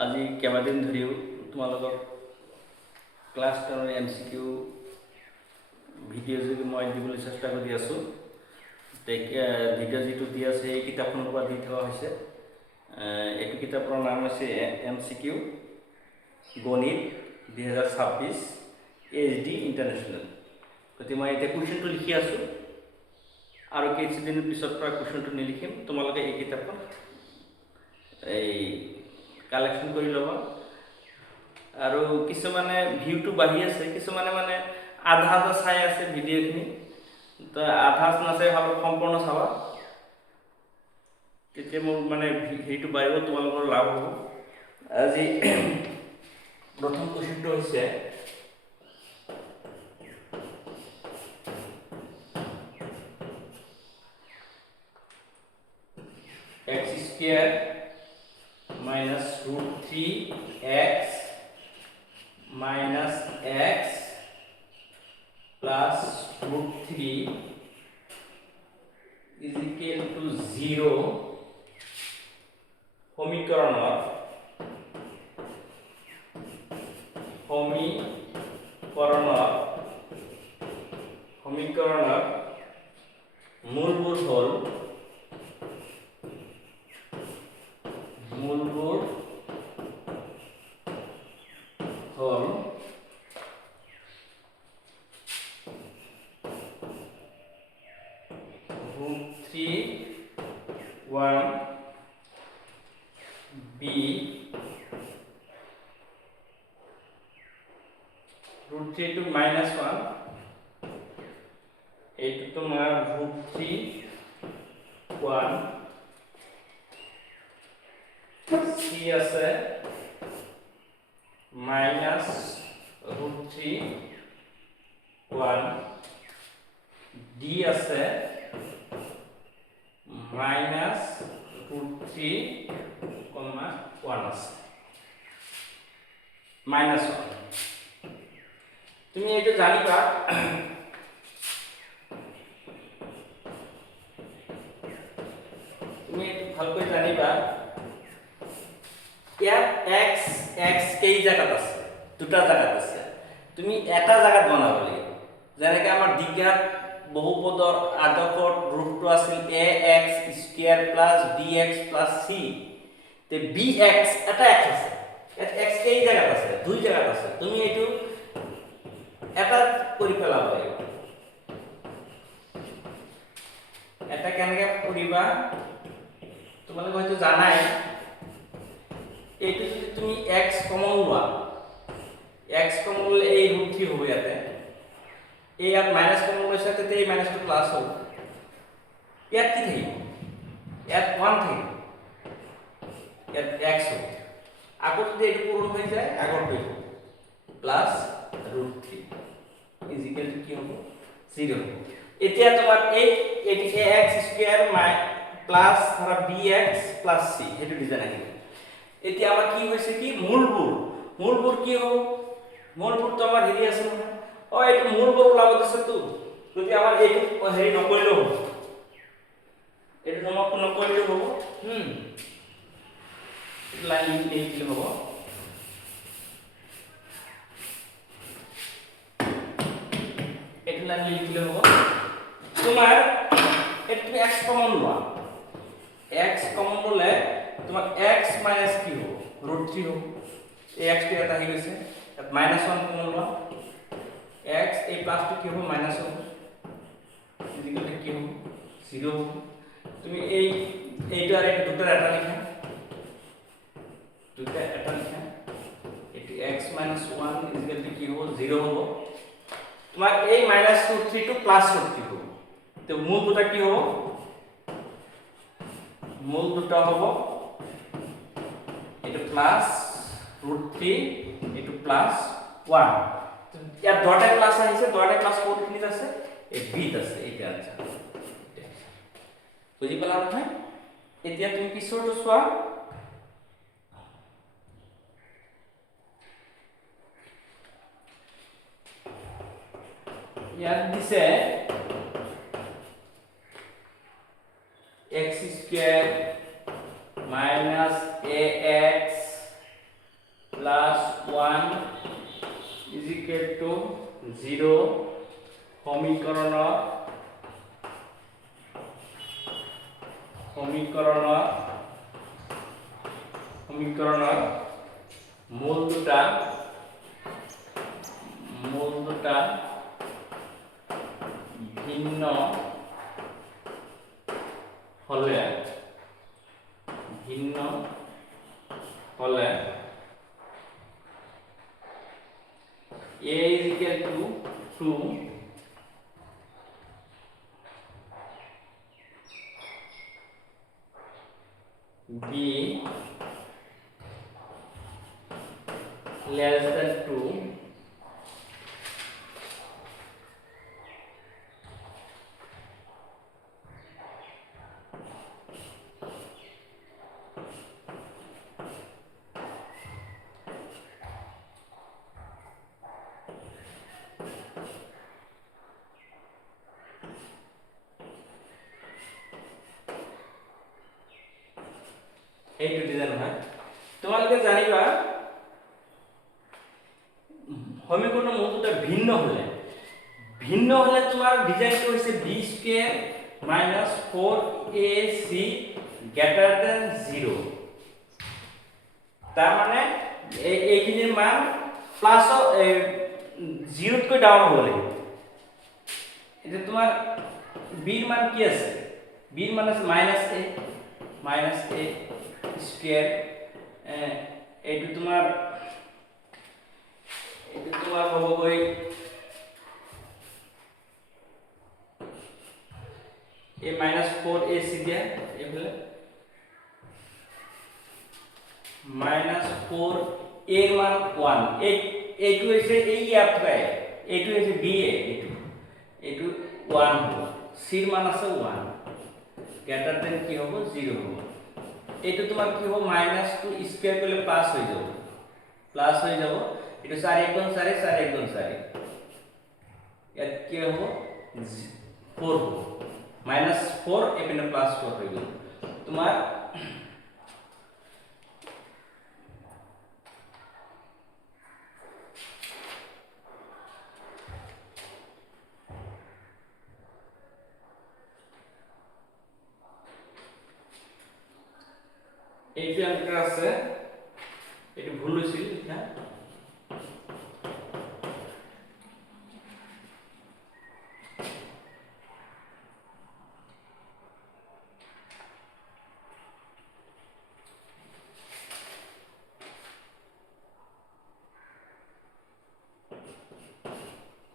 আজি কেইবাদিন ধৰিও তোমালোকক ক্লাছ 10 MCQ ভিডিঅ' যোগে মই দিবলৈ চেষ্টা কৰি আছোঁ। ভিডিঅ' যিটো দি আছে এই কিতাপখনৰ পৰা দি থকা হৈছে। এইটো কিতাপৰ নাম হৈছে MCQ গণিত 2026 HD ইণ্টাৰনেশ্যনেল। গতিকে মই এতিয়া কুৱেশ্যনটো লিখি আছোঁ আৰু কিছুদিনৰ পিছৰ পৰা কুৱেশ্যনটো নিলিখিম। তোমালোকে এই কিতাপখন কালেকশ্যন কৰি ল'বা। আৰু কিছুমানে ভিউটো বাঢ়ি আছে, কিছুমানে মানে আধা আধা চাই আছে ভিডিঅ'খিনি। তো আধা নাচাই ভাল সম্পূৰ্ণ চাবা, তেতিয়া মোৰ মানে হেৰিটো বাঢ়িব, তোমালোকৰ লাভ হ'ব। আজি প্ৰথম কুৱেশ্যনটো হৈছে x square minus root 3x minus x plus root 3 is equal to 0 সমীকৰণৰ মূলবোৰ হ'ল root 3 1 b root 3 to minus 1 এইটো তোমাৰ root 3 1 c আছে minus root 3 1 d আছে minus root 3 1 আছে minus 1। তুমি এইটো জানিবা, তুমি এইটো ভালকৈ জানিবা। ইয়াত x কেই জায়গাত আছে? দুটা জায়গাত আছে। তুমি এটা জায়গাত বনাব লাগিব। যেনেকৈ আমাৰ দ্বিঘাত বহুপদৰ আদৰ্শৰ ৰূপটো আছিল ax square plus bx plus c। তে bx এটা x আছে, x কেই জায়গাত আছে? দুই জায়গাত আছে। তুমি এইটো এটা কৰি পেলাব লাগিব। এটা কেনেকৈ কৰিবা তোমালোকে হয়তো জানাই। এইটো যদি তুমি x কমন লোৱা, x কমন ললে এই ৰুট 3 হ'ব ইয়াতে। এই ইয়াত মাইনাস কমন লৈছে, তেতিয়া এই মাইনাসটো প্লাস হ'ব। ইয়াত কি থাকিব? ইয়াত 1 থাকিব, ইয়াত x হ'ব। আকৌ যদি এইটো পূৰণ হৈ যায় আগৰটো হ'ব plus root 3 is equal to কি হ'ব? 0 হ'ব। এতিয়া তোমাৰ এই ax স্কয়াৰ প্লাস ধৰা bx প্লাস c সেইটো ডিজাইন আহিব। এতিয়া আমাৰ কি হৈছে কি মূলবোৰ কি হ'ব? মূলবোৰটো আমাৰ হেৰি আছে নহয়। এইটো মূলবোৰ ওলাব দিছে তো, যদি আমাৰ এইটো হেৰি নকৰিলেও হ'ব, এইটো নকৰিলেও হ'ব। লাইন লিখিলে হ'ব। এইটো লাইন লিখিলে হ'ব। তোমাৰ এইটো তুমি x কমন লোৱা, x কমন ললে তোমাৰ x মাইনাস কি হ'ব? ৰুট 3 হ'ব। এই x টো এটা আহি গৈছে, তাত মাইনাস 1 কমন লোৱা, x এই প্লাসটো কি হ'ব? মাইনাস হ'ব। ইজিকেল কি হ'ব? 0 হ'ব। তুমি এইটো আর এইটো দুটাৰ এটা লিখা, এইটো x minus 1 ইজিকেল কি হ'ব? 0 হ'ব। তোমাৰ এই minus root 3 to plus root 3 হ'ব। তো মূল দুটা কি হ'ব? মূল দুটা হ'ব এইটো প্লাস ৰুট 3, এইটো প্লাস 1। ইয়াত দুটা ক্লাস আহিছে, দুটা ক্লাস কোনখিনিত আছে? এই বিত আছে। এইটা আনসার বুজি পালা নহয়? এতিয়া তুমি পিছৰটো চোৱা। ইয়াত দিছে x square minus ax equal to 0 সমীকৰণৰ মূল দুটা ভিন্ন হলে a is equal to 2, b less than 2, এইটো ডিজাইন হয়। তোমালোকে জানিবা সমীকৰণৰ মূল দুটা ভিন্ন হলে তোমাৰ ডিজাইনটো হৈছে b square minus 4ac greater than 0। তাৰ মানে এইখিনিৰ মান প্লাস 0 তকৈ ডাঙৰ হ'ব লাগিব। এটা তোমাৰ b ৰ মান কি আছে? b ৰ মান আছে মাইনাস a স্কয়াৰ এইটো তোমাৰ হ'বগৈ a minus 4ac দিয়া এইফালে minus 4 a ৰ মান 1 এইটো হৈছে এই ইয়াত পায় এইটো হৈছে b এইটো 1 হ'ব c ৰ মান আছে 1 গ্ৰেটাৰ দেন কি হ'ব 0 হ'ব। এইটো তোমাৰ কি হ'ব -2 স্কয়াৰ কৰিলে প্লাস হৈ যাব এইটো 4 1 4 4 1 4 ইয়াত কি হ'ব 4 হ'ব -4 এপিনে +4 হৈ গ'ল তোমাৰ এইটো আনসাৰ আছে এইটো ভুল হৈছিল লিখা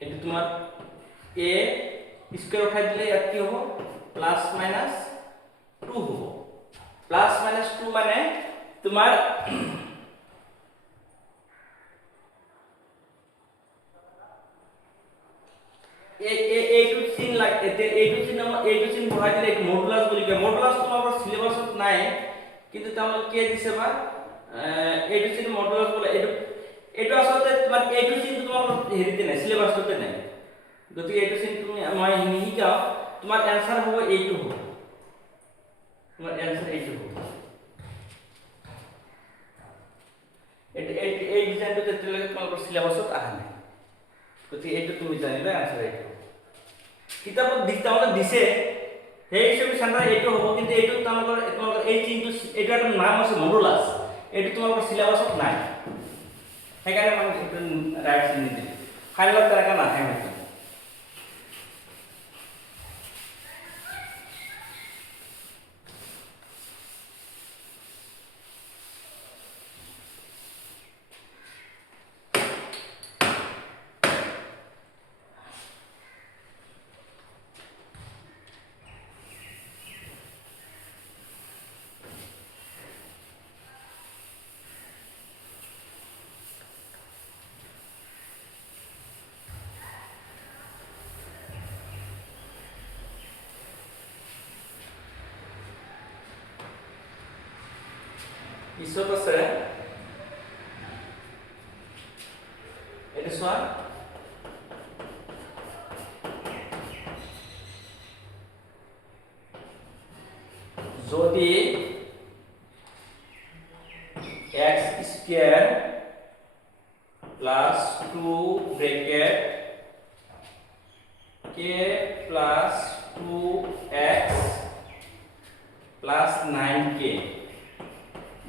এইটো তোমাৰ a স্কয়াৰ উঠাই দিলে ইয়াত কি হ'ব প্লাস মাইনাস 2 হ'ব প্লাস মাইনাস 2 মানে তোমাৰ এইটো চিন এইটো চিন বহাই দিলে এইটো মডুলাস বুলি কয়। মডুলাস তোমালোকৰ সিলেবাসত নাই কিন্তু তোমালোক কি দিছে বা এইটো চিন মডুলাস বোলে এইটো আসলে তোমাৰ এইটো চিন তোমালোকৰ হেৰিতে নাই সিলেবাসতে নাই গতিকে এইটো চিন তুমি মই নিশিকাও তোমাৰ आंसर হ'ব এইটো হ'ব তোমাৰ आंसर এইটো হ'ব এই ডিজাইনটো তেতিয়ালৈকে তোমালোকৰ সিলেবাসত আহা নাই গতিকে এইটো তুমি জানিবা आंसर এইটো কিতাপত দিছে সেই হিচাপে চান্দা এইটো হ'ব কিন্তু এইটো তোমালোকৰ এই চিনটো এইটো এটা নাম আছে মডুলাস এইটো তোমালোকৰ সিলেবাসত নাই সেইকাৰণে মই এইটো ৰাইট চিন দিম ফাইনেলত তেনেকা নাহে হয়তো পিছত আছে এটা চোৱা যদি x square plus 2 bracket k plus 2x plus 9k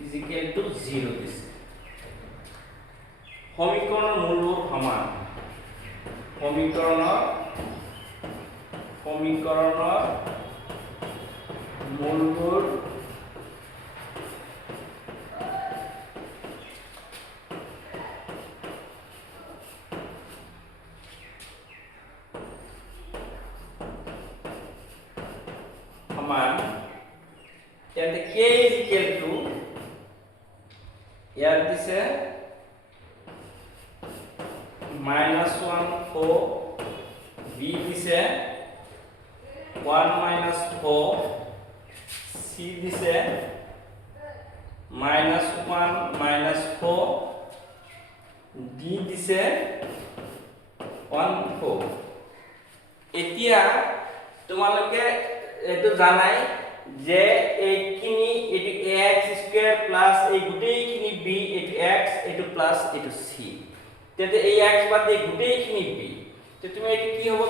is equal two 0 দিছে। সমীকৰণৰ মূলবোৰ সমান। সমীকৰণৰ মূলবোৰ সমান। তেন্তে k ইজ ইকুয়াল টু ইয়াত দিছে -1 4, b দিছে 1 - 4, c দিছে -1 - 4, d দিছে 1 4। এতিয়া তোমালোকে এটো জানাই যে এইখিনি এটো x স্কয়ার প্লাস এই গোটেইখিনি b এটো x এটো প্লাস এটো c। তেতে এই x বাদ এই গোটেইখিনি b। তো তুমি এটো কি হবে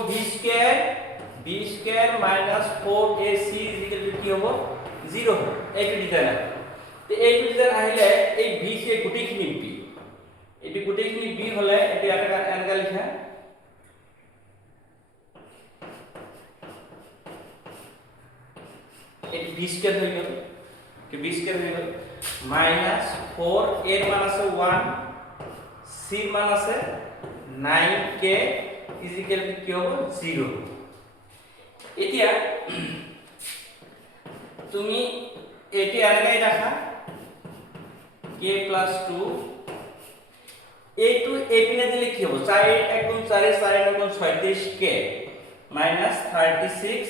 b স্কয়ার মাইনাস 4ac কি হবে 0 হবে। এইটো দিতে না। তো এইটো দিতে আহিলে এই b কে গোটেইখিনি b। এটো গোটেইখিনি b হলে এটো এনেকা লিখা এটি b স্কয়ার হয়ে গেল। কি b স্কয়ার হয়ে গেল মাইনাস 4 এর মান আছে 1, c মান আছে 9k ইজ ইকুয়াল টু কি হবে 0। এতিয়া তুমি এটি আরেগাই রাখা k প্লাস 2 এই2 এপিনে দিলে কি হবে 4 1 গুণ 4 4 গুণ 36k মাইনাস 36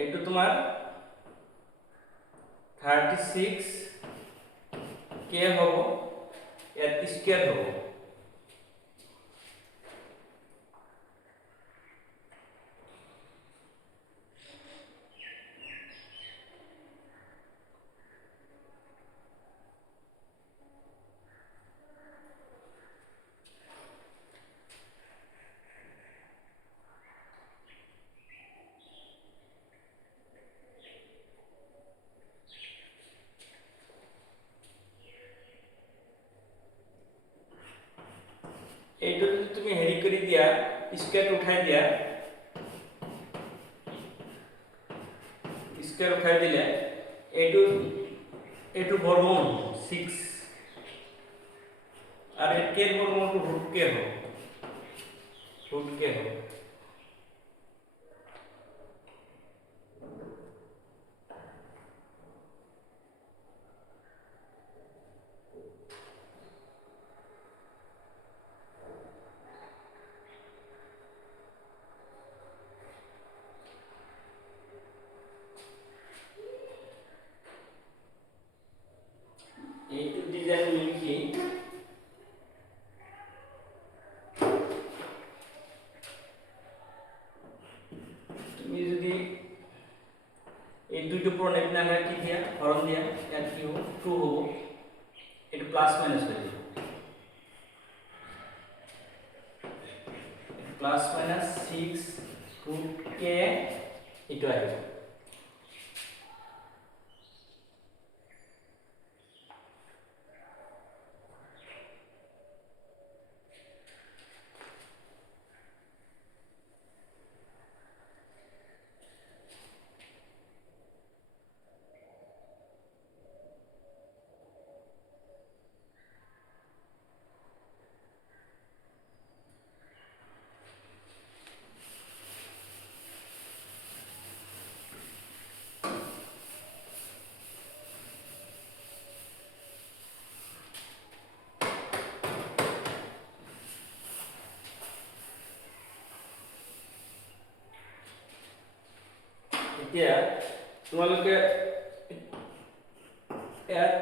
একটু তোমার 36 কে হবো এর স্কয়ার হবো। এইটো যদি তুমি হেৰি কৰি দিয়া স্কয়ার উঠাই দিয়া স্কয়ার উঠাই দিলে এইটো বর্গমূল 6 আর এর কে বর্গমূল রুট কে হবে এইটো ডিজাইন লিখি তুমি যদি এই দুটো পূরণ এখানে আমরা কি দিয়া হরণ দিয়া এর কি হবে 2 হবে এটা প্লাস মাইনাস হয়ে যাবে প্লাস মাইনাস 6 রুট k এটা আসবে। এতিয়া তোমালোকে ইয়াত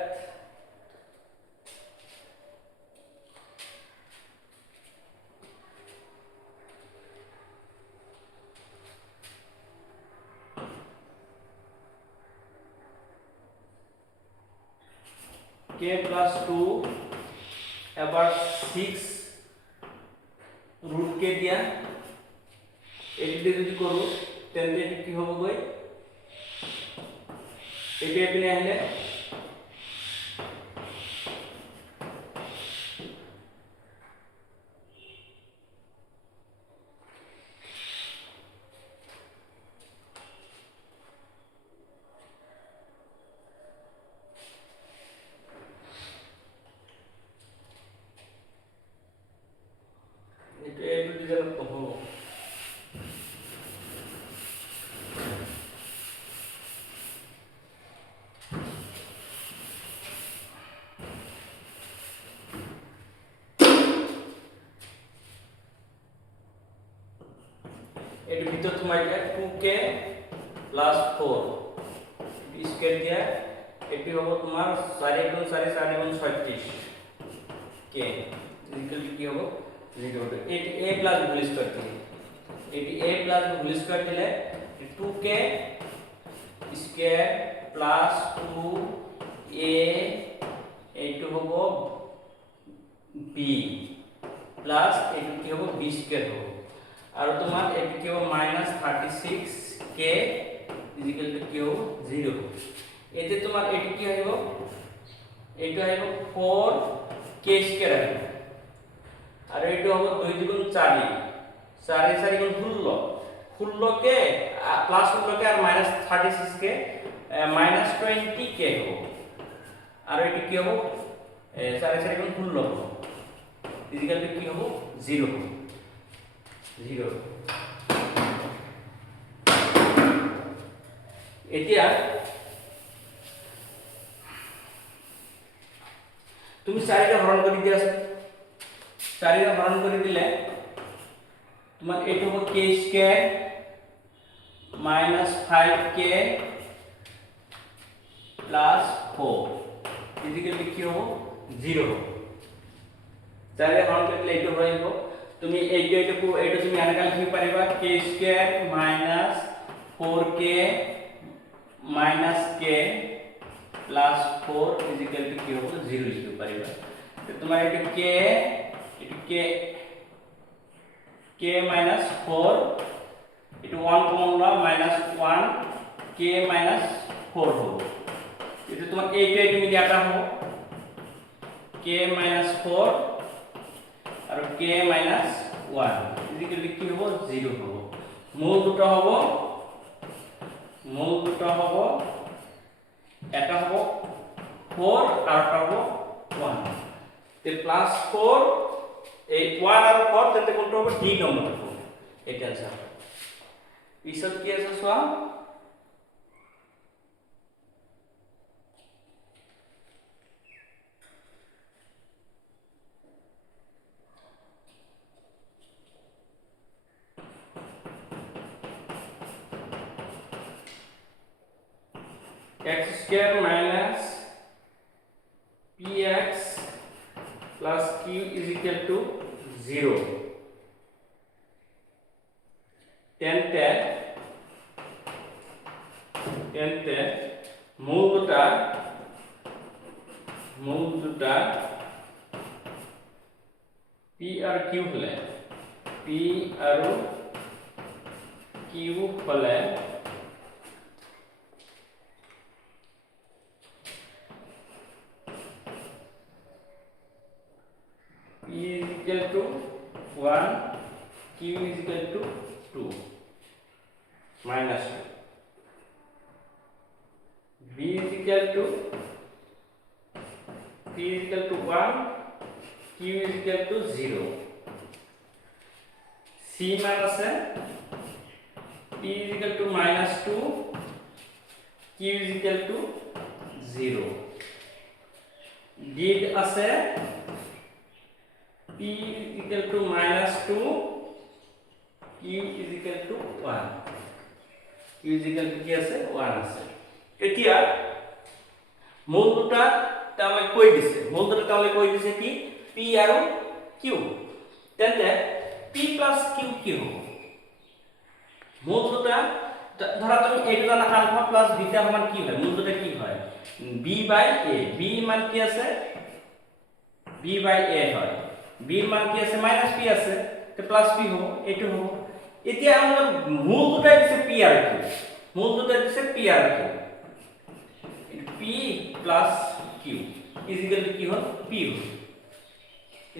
k plus 2 এবার 6 root k দিয়া এটি যদি করো তেন্তে এটি কি হবে গই এটি এখানে আসলে এটা এই দুটি জায়গা কম হবে এর ভিতর তোমার 2k plus 4 স্কয়ার দিয়া এটি হবে তোমার 4 গুণ 4 4 গুণ 36 k ইকুয়াল কি হবে 0 হবে এটি a প্লাস হোল স্কয়ার দিলে এটি a প্লাস হোল স্কয়ার দিলে 2k স্কয়ার প্লাস 2a এইটো হ'ব b প্লাস এইটো কি হ'ব b স্কয়ার হ'ব আর তোমার এটি কি হবে -36k ইকুয়াল টু কি হবে 0 এতে তোমার এটি কি হইব এইটা হইব 4k স্কয়ার হইব আর এইটা হবে 2 গুণ 4 4 4 গুণ 16 কে প্লাস 16 কে আর -36 কে -20k হবে আর এটি কি হবে 4 4 গুণ 16 হবে ইকুয়াল টু কি হবে 0 হবে 0 এতিয়া তুমি 4 টা হরণ কৰি দিয়া আছে 4 টা হৰণ কৰি দিলে তোমার এইটো হ'ব k square -5k plus 4 equal কি হ'ব 0 হ'ব 4 টা হরণ কৰি দিলে এইটো হইব তুমি এইটো তুমি এনেকা লিখিব পাৰিবা k square -4k k plus 4 is equal to কি হবে 0 লিখতে পারিবা তো তোমার এটা k minus 4 এটা 1 কমন লও -1 k minus 4 হবে এটা তোমার এইটা তুমি দিয়াটা হবে k minus 4 are k minus 1 is equal to কি হবে 0 হবে মূল দুটো হবে এটা হবো 4 আর এটা হবো 1 তে প্লাস 4 এই 1 আর 4 তেতে কোনটা হবে d নম্বর হবে এটা आंसर পিছত কি আছে সোয়া x square minus px plus q is equal to 0 তেন্তে মূল দুটা p আর q হলে p আর q হলে p is equal to 1 q is equal to 2 minus 2 b is equal to p is equal to 1 q is equal to 0 c মান আছে p is equal to -2 q is equal to 0 d আছে p is equal to -2 q is equal to 1 q is equal to কি আছে 1 আছে এতিয়া মূল দুটা তাহলে কৈ দিছে মূল দুটা তাহলে কৈ দিছে কি p আৰু q তেন্তে p + q কি হ'ব মূল দুটা ধৰা তুমি এইটো জানা আলফা প্লাস বিটা সমান কি হয় মূল দুটা কি হয় b/a b মান কি আছে b/a হয় b মান কি আছে -p আছে তে প্লাস p হ'ব এটো হ'ব এতিয়া আমরা মূল দুটা দিছে p আর q মূল দুটা দিছে p আর q p + q equal to কি হল p হল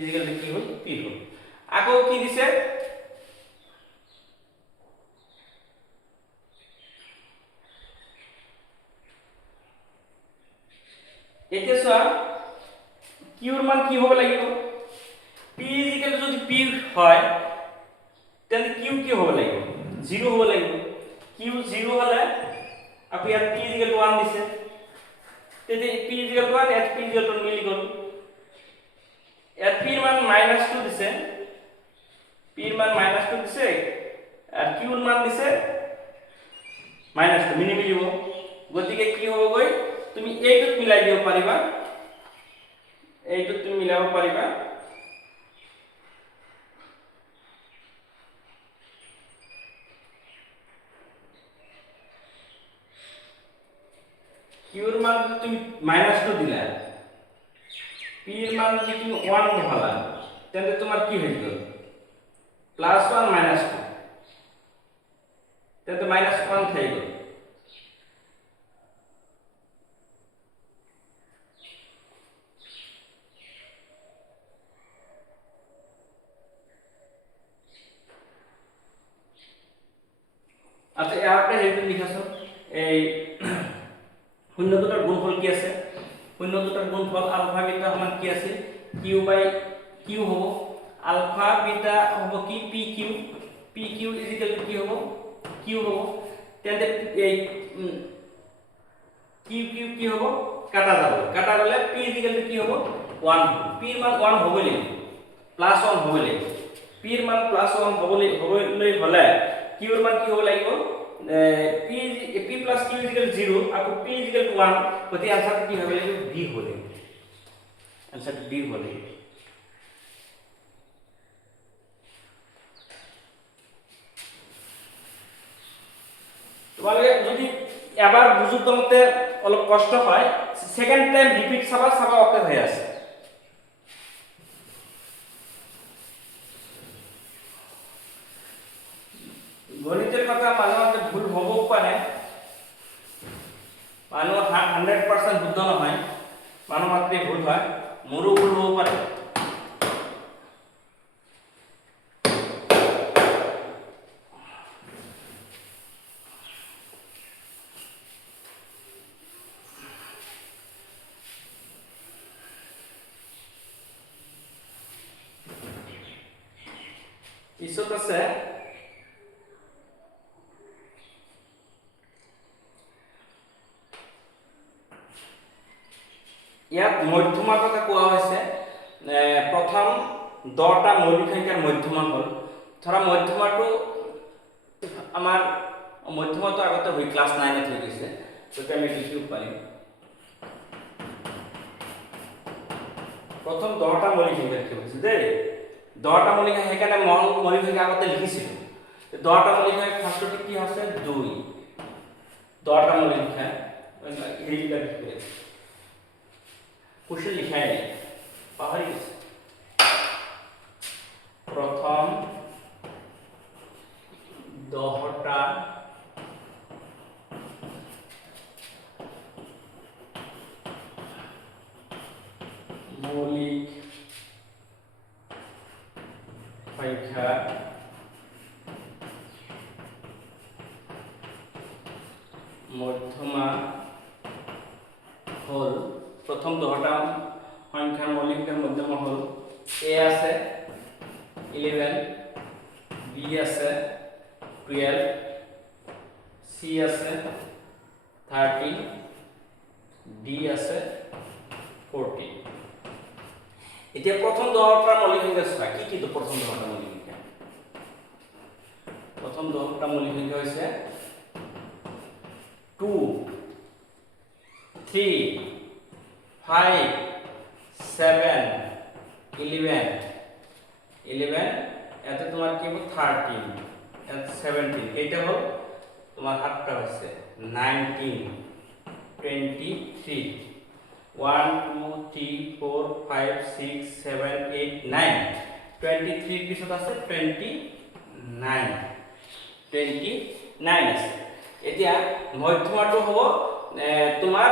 ইকুয়াল টু কি হল p হল আকৌ কি দিছে এতিয়া চোৱা q ৰ মান কি হ'ব লাগিব p ইকুয়াল টু যদি p হয় তেন্তে q কি হ'ব লাগিব 0 হ'ব লাগিব q 0 হলে আকৌ ইয়াত p ইকুয়াল টু 1 দিছে তেন্তে p equal to 1 h p equal to মিলি গল ইয়াত p ৰ মান -2 দিছে p ৰ মান -2 দিছে আৰু q ৰ মান দিছে -2 মিলিব গতিকে কি হ'ব গৈ তুমি এইটোত মিলাই দিব পাৰিবা এইটোত তুমি মিলাব পাৰিবা q ৰ মান তুমি -2 দিলা p ৰ মান যদি তুমি 1 বহালা তেন্তে তোমাৰ কি হৈ গল +1 -2 তেন্তে -1 થઈ গল আচ্ছা ইয়াতে হেতু লিখাছো এই শূন্য দুটাৰ গুণফল কি আছে শূন্য দুটাৰ গুণফল আলফা বিটা সমান কি আছে q/q হ'ব আলফা বিটা হ'ব কি pq pq ইকুয়াল টু কি হ'ব q হ'ব তেন্তে এই q কি হ'ব কাটা যাব কাটা গলে p ইকুয়াল টু কি হ'ব 1 p ৰ মান 1 হ'ব লাগিব +1 হ'ব লাগিব p ৰ মান +1 হ'বলৈ হলে q ৰ মান কি হ'ব লাগিব p + q 0 আকৌ p 1 গতি আনসারটো কি হবে লাগিব b হবে আনসারটো b হবে তোমালোকে যদি এবাৰ বুজুতমতে অলপ কষ্ট হয় সেকেন্ড টাইম রিপিট চাবা ওকে হৈ আছে গণিতের কথা মাঝে ভুল হবও পারে মানুহ 100% শুদ্ধ নহয় মানুহ মাত্রে ভুল হয় মোৰো ভুল হব পাৰে পিছত আছে ইয়াত মধ্যমাৰ কথা কোৱা হৈছে প্ৰথম 10টা মৌলিক সংখ্যাৰ মধ্যমা হল ধৰা মধ্যমাটো আমাৰ মধ্যমাটো আগতে হৈ ক্লাস 9 ত হৈ গৈছে তো আমি লিখিব পাৰিম প্ৰথম 10টা মৌলিক সংখ্যা কি হৈছে দেই 10টা মৌলিক সংখ্যা এখানে মৌলিক সংখ্যা আগতে লিখিছিল 10টা মৌলিক সংখ্যা ফার্স্টটি কি আছে 2 10টা মৌলিক সংখ্যা এইটা লিখবে कुछ लिखा है बाहर ही प्रथम 10টা মৌলিক সংখ্যা মধ্যমা হল প্রথম 10টা সংখ্যার মৌলিকের মধ্যমা হল a আছে 11 b আছে 12 c আছে 13 d আছে 14 এতিয়া প্রথম 10টা মৌলিক সংখ্যা আছে কি তো প্রথম 10টা মৌলিক সংখ্যা প্রথম 10টা মৌলিক সংখ্যা হইছে 2 3 5 7 11 এতে তোমার কি হবে 13 এতে 17 এইটা হলো তোমার হাতটা হচ্ছে 19 23 1 2 3 4 5 6 7 8 9 23 পিছত আছে 29 আছে এতিয়া মধ্যমাটো হ'ব তোমাৰ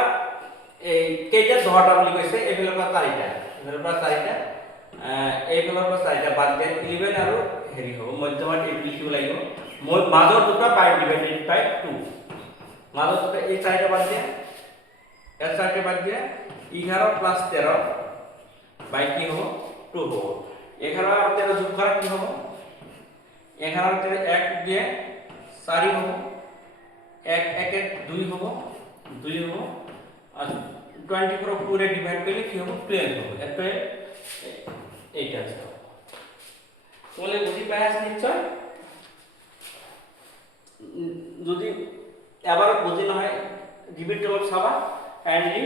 এই কেইটা 10টা বুলি কৈছে এইফালৰ পৰা 4টা এইফালৰ পৰা 4টা এইফালৰ পৰা 4টা বাদ দিয়ে 11 আৰু হেৰি হ'ব মধ্যমাত এইটো লিখিব লাগিব মাজৰ দুটা পাই ডিভাইডেড বাই 2 মাজৰ দুটা এই 4টা বাদ দিয়ে এই 4টা বাদ দিয়ে 11 প্লাস 13 বাই কি হ'ব 2 হ'ব 11 আর 13 যোগ করা কি হবে 11 আর 13 1 দিয়ে 4 হবে 1 1 2 হবে 2 হবে আর 20 করে পুরো ডিভাইড করলে কি হবে 12 হবে এত এইটা আছে তাহলে বুঝি পাইছ নিশ্চয় যদি এবার বুঝি না হয় ডিভিড টেবল সাবা কাইন্ডলি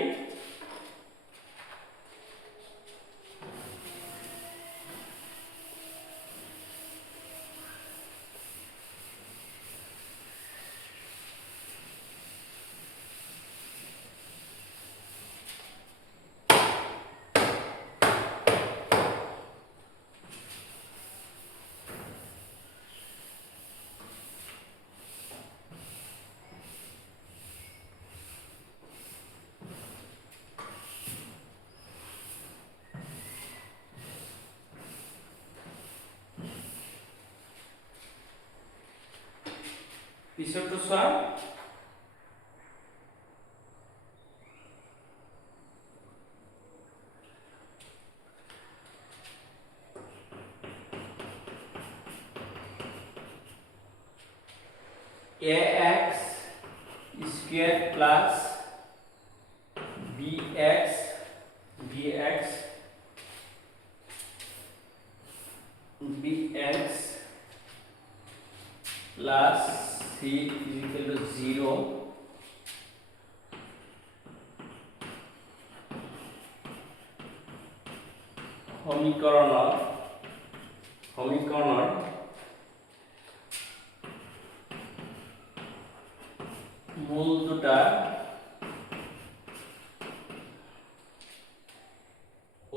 পিছৰটো চোৱা ax square plus bx plus c is equal to 0 সমীকৰণৰ মূল দুটা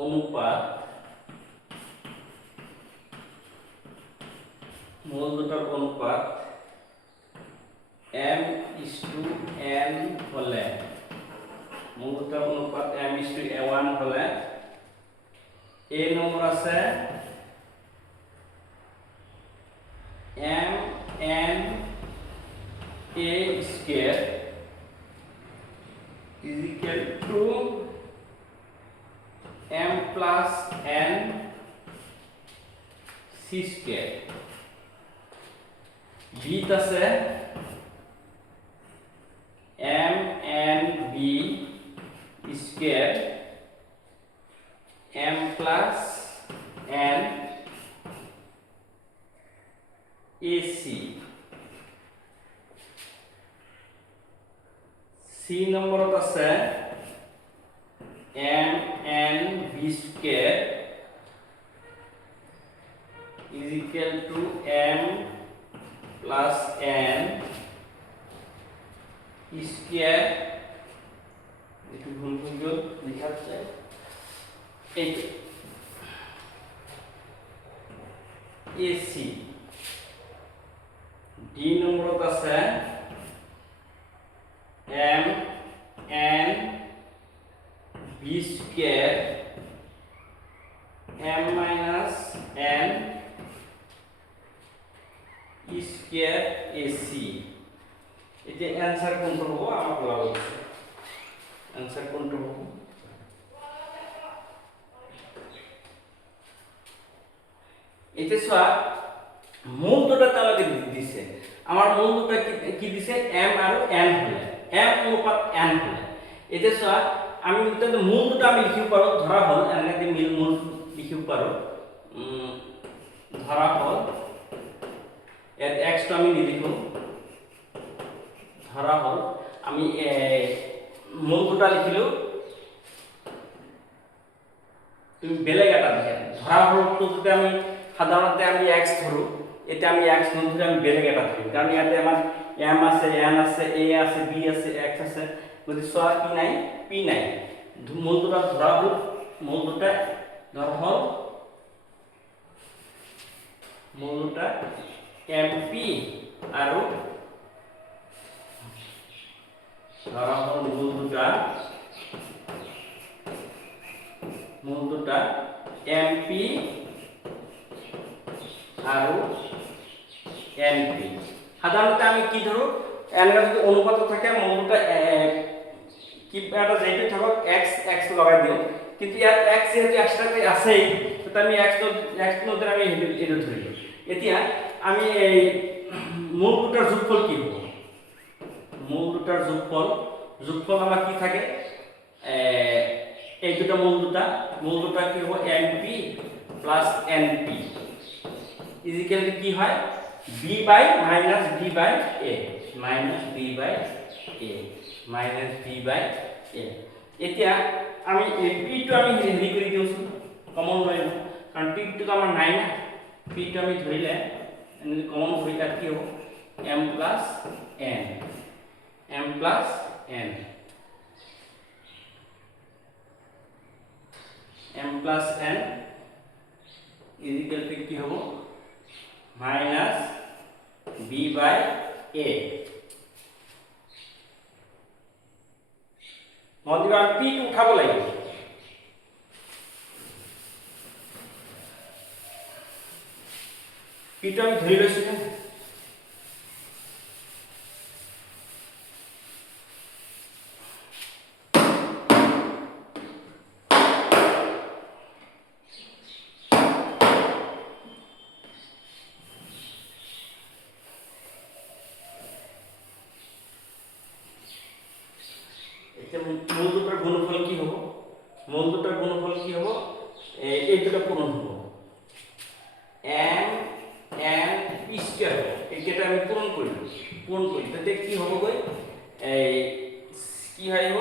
অনুপাত m/n হলে মূল দুটাৰ অনুপাত m/a1 হলে a নম্বৰ আছে mn a square is equal to m plus n c square b আছে mnb square m plus n ac c নম্বৰত আছে mnb square is equal to m plus n square একটু ভুল লেখা আছে এই ac d নম্বৰত আছে m n b square m minus n square ac এতে आंसर কোনটো হ'ব আমাক লাগিব आंसर কোনটো হ'ব এতে চোৱা মূল দুটা আমাকে দিছে আমাৰ মূল দুটা কি দিছে m আৰু n হলে m অনুপাত n হলে এতে চোৱা আমি কিন্তু মূল দুটা আমি লিখিব পাৰো ধৰা হল এনেকে মূল লিখিব পাৰো ধৰা হল এত x টো আমি নিলিখো ধৰা হল আমি মূল দুটা লিখিলো তুমি বেলেগ এটা ধৰা হৰটো যদি আমি সাধাৰণতে আমি x ধৰো এটা আমি x নধৰি আমি বেলেগ এটা ধৰিম কাৰণ ইয়াতে আমাৰ m আছে n আছে a আছে b আছে x আছে গতি সোৱা কি নাই p নাই মূল দুটা ধৰা হল মূল দুটা ধৰা হল মূল দুটা mp আৰু ধৰা হল মূল দুটা mp আৰু np সাধাৰণতে আমি কি ধৰো এনেকা যদি অনুপাত থাকে মূল দুটা কি এটা যেটো থাকক x x লগাই দিও কিন্তু ইয়াত x যেহেতু এক্সট্ৰাতে আছে তো আমি x নধৰি আমি এটো ধৰিলো এতিয়া আমি এই মূল দুটাৰ যোগফল কি হ'ব মূল দুটাৰ যোগফল আমাৰ কি থাকে এই দুটা মূল দুটা কি হ'ব mp plus np equal to কি হয় b by minus b by a minus b by a minus b by a এতিয়া আমি p টো আমি হেৰি কৰি দিওছো কমন লৈ লও কাৰণ p টো আমাৰ নাই না p টো আমি ধৰিলে এনে কমন ধৰি তাত কি হ'ব m plus n m plus n m plus n is equal to কি হ'ব minus b by a মদিবা p টো উঠাব লাগিব p টো আমি ধৰি লৈছো মূল দুটাৰ গুণফল কি হ'ব এই দুটা পূৰণ হ'ব m n p স্কয়ার এইটা আমি পূরণ করি তাতে কি হ'ব গৈ এই কি হইব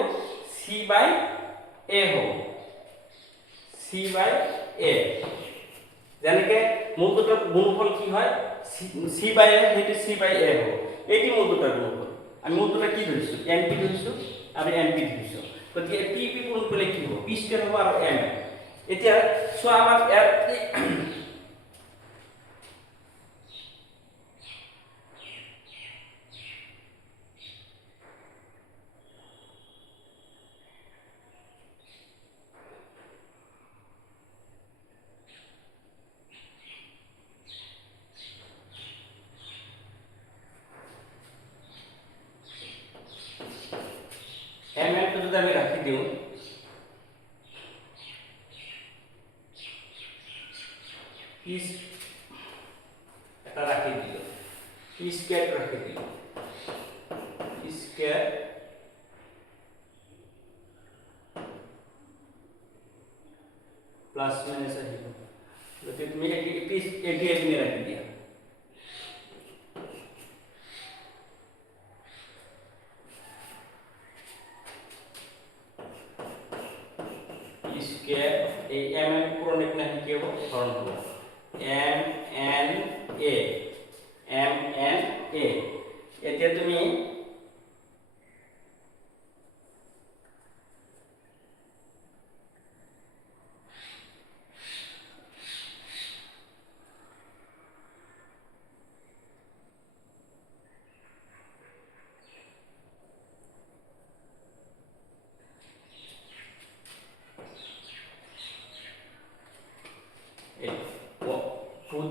c বাই a হ'ব c বাই a যেনেকে মূল দুটাৰ গুণফল কি হয় c বাই a হেতু c বাই a হ'ব এইটি মূল দুটাৰ গুণফল আমি মূল দুটা কি ধৰিছো np ধৰিছো আৰু np ধৰিছো গতিকে p পূৰণ কৰিলে কি হ'ব p স্কয়াৰ হ'ব আৰু m এতিয়া সোৱা আমাৰ m n টো যদি আমি ৰাখি দিও is এটা রাখি দিল p স্কয়ার রাখি দিল p স্কয়ার প্লাস মাইনাস আহিব গতি তুমি এটি রাখি দিয়া p স্কয়ার এই m n পূরণ এখানে কি হবে হরণ হবে m n a এতিয়া তুমি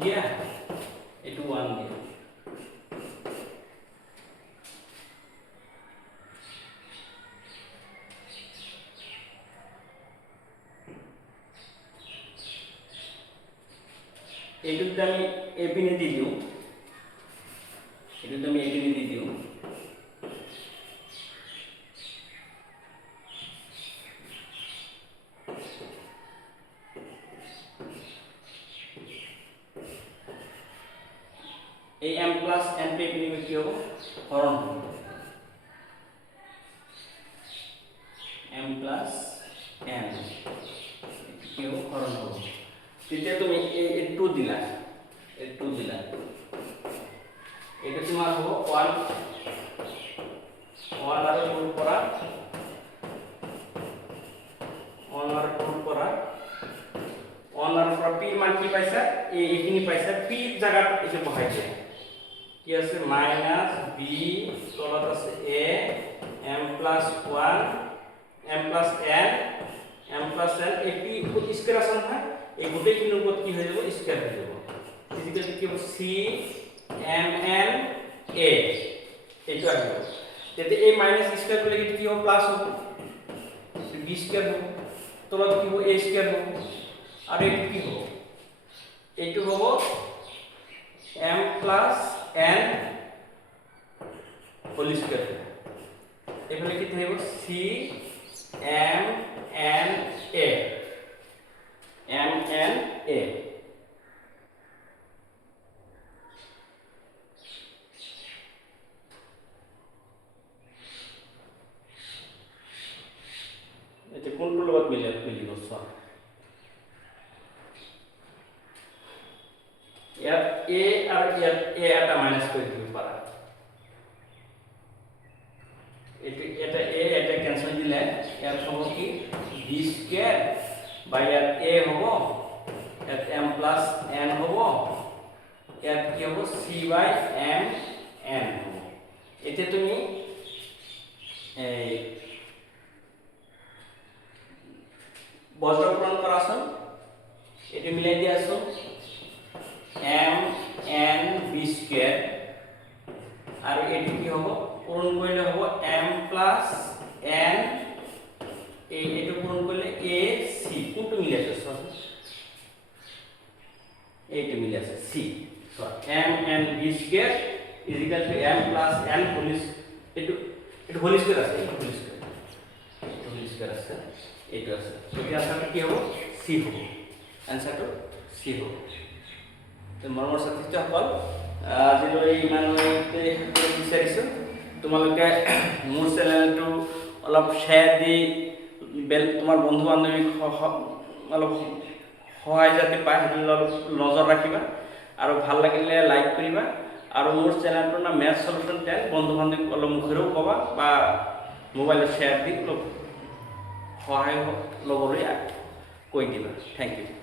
দিয়া এটু 1 দিয়া এটুতে আমি এপিনে দি দিও এটুতে আমি এপিনে দি দিও এই m plus n পে এপিনে কি হবে হরণ হবে প্লাছ n কি হ'ব হৰণ হ'ব তেতিয়া তুমি এই 2 দিলা এই 2 দিলা এটা তোমাৰ হ'ব 1 আৰু 2 পৰা 1 আৰু 2 পৰা 1 আৰু p মান কি পাইছা এইখিনি পাইছা p জায়গাত এটা বহাই দিয়া কি আছে মাইনাস b তলত আছে a m plus 1 m plus n এই p স্কয়ার আছে না এই গোটেইখিনিৰ ওপৰত কি হৈ যাব স্কয়ার হৈ যাব ফিজিক্যালি কি হ'ব c m n a এইটো আহিব তেতিয়া এই মাইনাস স্কয়ার কৰিলে কি হ'ব প্লাস হ'ব b স্কয়ার হ'ব তলত কি হ'ব a স্কয়ার হ'ব আৰু এইটো কি হ'ব এইটো হ'ব m plus n হোল স্কয়ার এখানে কি থাকবে c m n a এটা কোনটোৰ লগত মিলিব চোৱা ইয়াত a আৰু ইয়াত a এটা মাইনাস কৰি দিব পাৰা এটা a এটা ক্যান্সেল দিলে ইয়াত হ'ব কি b স্কয়ার বাই ইয়াত a হ'ব ইয়াত m প্লাস n হ'ব ইয়াত কি হ'ব c বাই m n হ'ব এতে তুমি এই বজ্রপূরণ কৰাছোন এটো মিলাই দিয়াছো m n b স্কয়ার আর এটি কি হবে পূরণ করলে হবে m প্লাস n এটো পূরণ করলে a c কোনটো মিলে আছে সব এইটো মিলে আছে c so m n b square is equal to m plus n whole এটো হোল স্কয়ার আছে এটো হোল স্কয়ার আছে এইটো আছে তেতিয়া আনসারটো কি হ'ব c হ'ব আনসারটো c হ'ব তো মৰমৰ ছাত্ৰীসকল আজিলৈ ইমানতে বিচাৰিছো তোমালোকে মোৰ চেনেলটো অলপ শেয়াৰ দি বেল তোমাৰ বন্ধু বান্ধৱীক অলপ সহায় যাতে পায় সেইটো অলপ নজৰ ৰাখিবা আৰু ভাল লাগিলে লাইক কৰিবা আৰু মোৰ চেনেলটোৰ নাম মেথ সলিউশন 10 বন্ধু বান্ধৱীক অলপ মুখেৰেও ক'বা বা মোবাইলত শেয়াৰ দি অলপ সহায় ল'বলৈ কৈ দিবা থেংক ইউ